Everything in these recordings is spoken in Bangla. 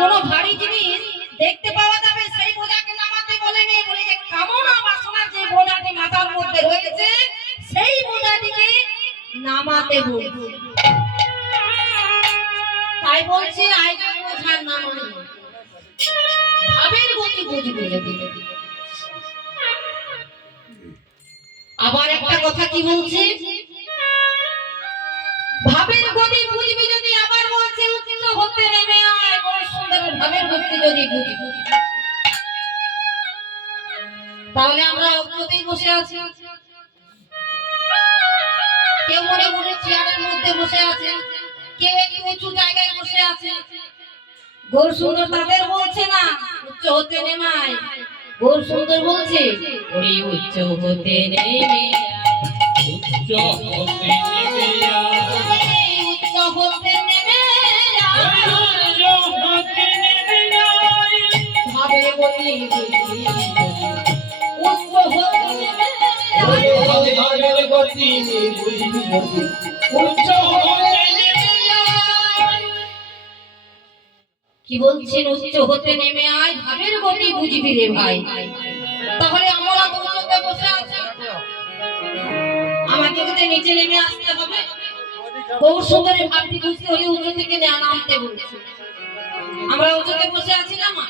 কোনো ভারী জিনিস দেখতে পাওয়া যাবে সেই বোঝাকে নামাতে বলেনি, বলে যে কামনা বাসনার যে বোঝাটি মাথার মধ্যে রয়েছে সেই বোঝাটিকে নামাতে বলছে। তাই বলছে আয়না বোঝার নামানো, ভাবের গতি বুঝবে। আবার একটা কথা কি বলছে, ভাবের গতি বুঝবি যদি, আবার বলছে উচ্চ হতে নেমে আয়, বড় সুন্দর ভাবের গতি যদি বুঝবি। তাহলে আমরা উচ্চতেই বসে আছি, কেউ মনে মনে চেয়ারের মধ্যে বসে আছে, কেউ একটু উঁচু জায়গায় বসে আছে। গৌর সুন্দর তাদের বলছে না উচ্চ হতে নেমে আয়, গৌর সুন্দর বলছে ওই উচ্চ হতে নেমে উচ্চ হতে নেমে উচ্চ হতে নেমে উচ্চ হতে নেমে ভাবে বলি উচ্চ হতে নেমে ভাবের গতি বুঝবি উচ্চ হতে নেমে কি বলছেন, উচ্চ হতে নেমে আয় ভাবের গতি বুঝবি রে ভাই। তাহলে আমরা উচ্চতে বসে আছি, আমাকে ওদের নিচে নেমে আসতে হবে। গৌর সুন্দরের ভাবটি বুঝতে হলে উঁচু থেকে নামতে বলছে। আমরা উঁচুতে বসে আছি না মা,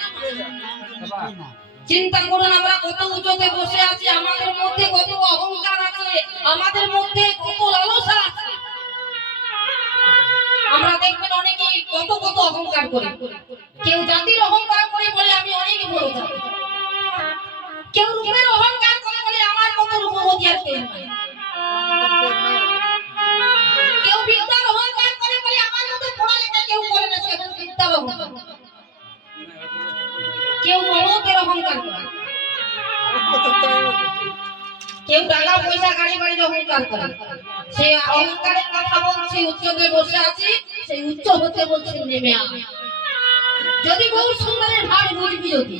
চিন্তা করুন আমরা কত উঁচুতে বসে আছি, আমাদের মধ্যে কত অহংকার আছে, আমাদের মধ্যে কত লালসা আছে। আমরা দেখবেন অনেকে কত কত অহংকার করে, কেউ জাতির অহংকার করে বলে আমি অনেক বড় জাতি, কেউ রূপের অহংকার করে বলে আমার মতো রূপবতী আর কেউ নাই, কেউ বিদ্যার অহংকার করে বলে আমার মতো পড়ালেখা কেউ করে না, সে বিদ্যার অহংকার, কেউ মমতার অহংকার করে, কেউ টাকা পয়সা গাড়ি বাড়ির অহংকার করে। সেই অহংকারের কথা বলছি, উচ্চতে বসে আছি, সেই উচ্চ হতে বলছি নেমে আয়। যদি গৌর সুন্দরের ভাব বুঝবি, যদি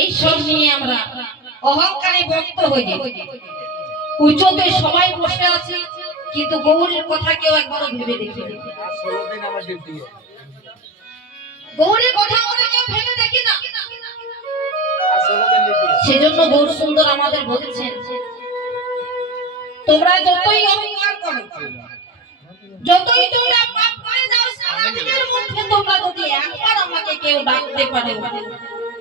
এই সব নিয়ে আমরা অহংকারে ব্যক্ত হয়ে যাই, উচ্চতে সবাই বসে আছে কিন্তু গৌরের কথা কেউ একবারও ভেবে দেখি, গৌরের কথা আমরা কেউ ভেবে দেখি না। সেজন্য গৌর সুন্দর আমাদের বলছেন তোমরা যতই অহংকার করো, যতই তোমরা পাপ করে যাও, সারাদিনের মধ্যে তোমরা যদি একবার আমাকে কেউ ডাকতে পারো,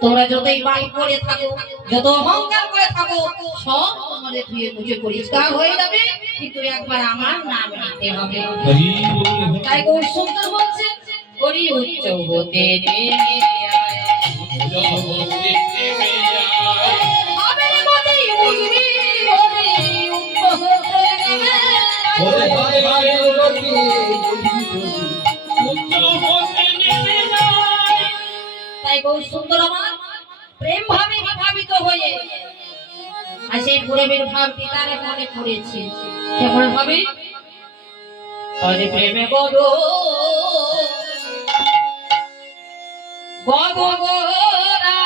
তোমরা যতই পাপ করে থাকো, যত অহংকার করে থাকো, সব তোমাদের ধুয়ে মুছে পরিষ্কার হয়ে যাবে, কিন্তু একবার আমার নাম নিতে হবে। তাই গৌর সুন্দর বলছেন করি উচ্চ হতে নেমে আয়, উচ্চ হতে নেমে ভাবের গতি বুঝবি, ওরে উচ্চ হতে নেমে ওরে ভাবের গতি উচ্চ হতে নেমে তাই গৌর সুন্দর আমার প্রেম ভাবে বিভাবিত হয়ে আর সেই প্রেমের ভাবটি তারে মনে পড়েছে। কেমন ভাবে আরে প্রেমে গো গো গোরা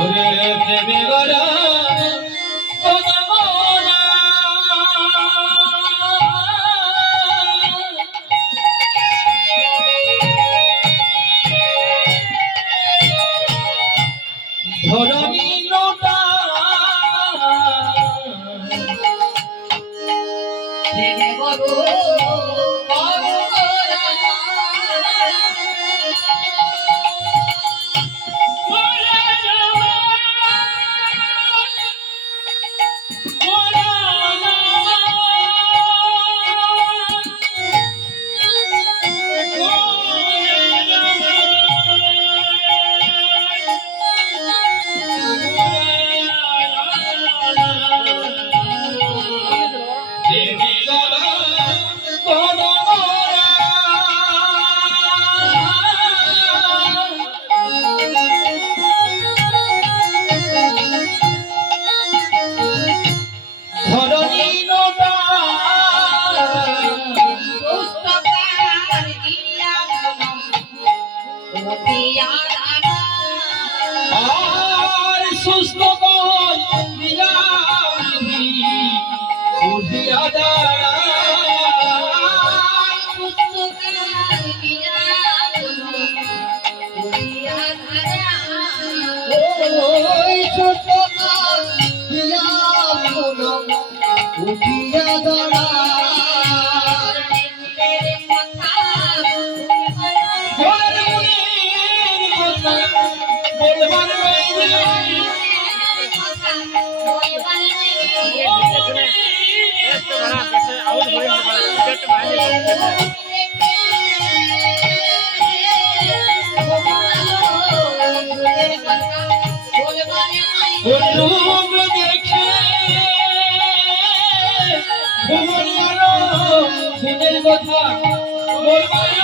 ওরে প্রেমে গড়া গোদামরা ধরণী লোটা প্রেমে গো পুস্তকার দিয়া দিয়া দানা আর সুস্থ কর দিয়া উঠিয়া দাঁড়া পুস্তকার দিয়া দিয়া দানা ওই সুতোকার দিয়া পুনম উঠিয়া দাঁড়া বলবার বাইরে রূপ দেখে ভুবন আলো সুদের কথা বলবার